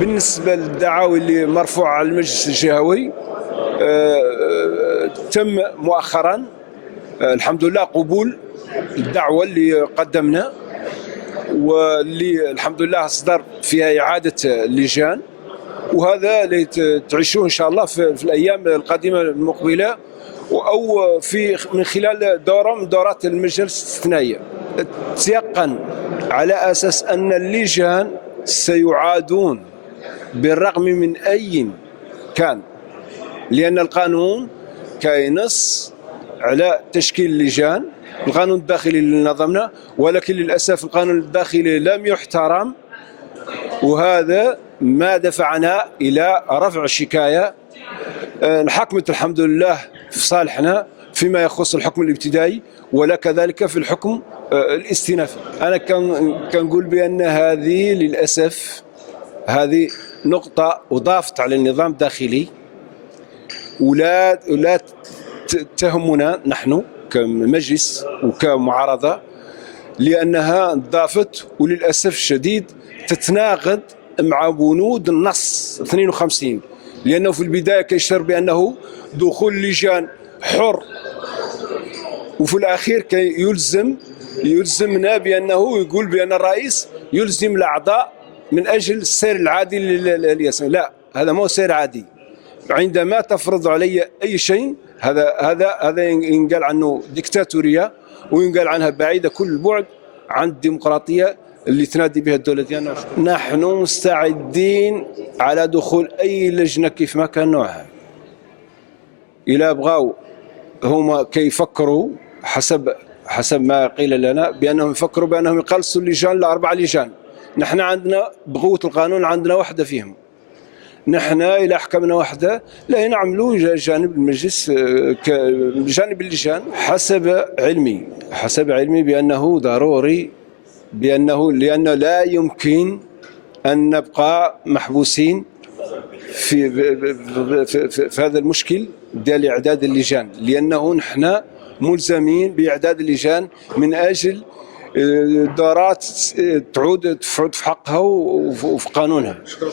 بالنسبة للدعاوي اللي مرفوعة على المجلس الجهوي، تم مؤخرا الحمد لله قبول الدعوة اللي قدمنا، واللي الحمد لله أصدر فيها إعادة اللجان، وهذا اللي تعيشوه إن شاء الله في الأيام القادمة المقبلة، أو من خلال دورة من دورات المجلس الاستثنائية. تيقن على أساس أن اللجان سيعادون بالرغم من أي كان، لأن القانون كينص على تشكيل اللجان، القانون الداخلي اللي نظمنا، ولكن للأسف القانون الداخلي لم يحترم، وهذا ما دفعنا إلى رفع الشكاية. انحكمت الحمد لله في صالحنا فيما يخص الحكم الابتدائي، ولا كذلك في الحكم الاستئنافي. أنا كنقول بأن هذه للأسف هذه نقطة أضافت على النظام الداخلي، ولا تهمنا نحن كمجلس وكمعارضة، لأنها ضافت وللأسف الشديد تتناقض مع بنود النص 52، لأنه في البداية كيشتر بأنه دخول اللجان حر، وفي الأخير يلزمنا بأنه يقول بأن الرئيس يلزم الأعضاء من أجل السير العادي للياسين. لا، هذا مو سير عادي. عندما تفرض علي أي شيء هذا ينقال عنه ديكتاتورية، وينقال عنها بعيدة كل البعد عن الديمقراطية اللي تنادي بها الدولة ديالنا. نحن مستعدين على دخول أي لجنة كيف ما كان نوعها. إلا بغاو هما كيفكروا حسب ما قيل لنا بأنهم يفكروا بأنهم يقلصوا اللجان ل4 لجان. نحن عندنا بقوة القانون عندنا واحدة فيهم. نحن إلى حكمنا واحدة لا نعملوا جانب المجلس جانب اللجان. حسب علمي بأنه ضروري، لأنه لا يمكن أن نبقى محبوسين في هذا المشكل ديال إعداد اللجان، لأنه نحن ملزمين بإعداد اللجان من أجل دورات تعود في حقها وفي قانونها. شكرا.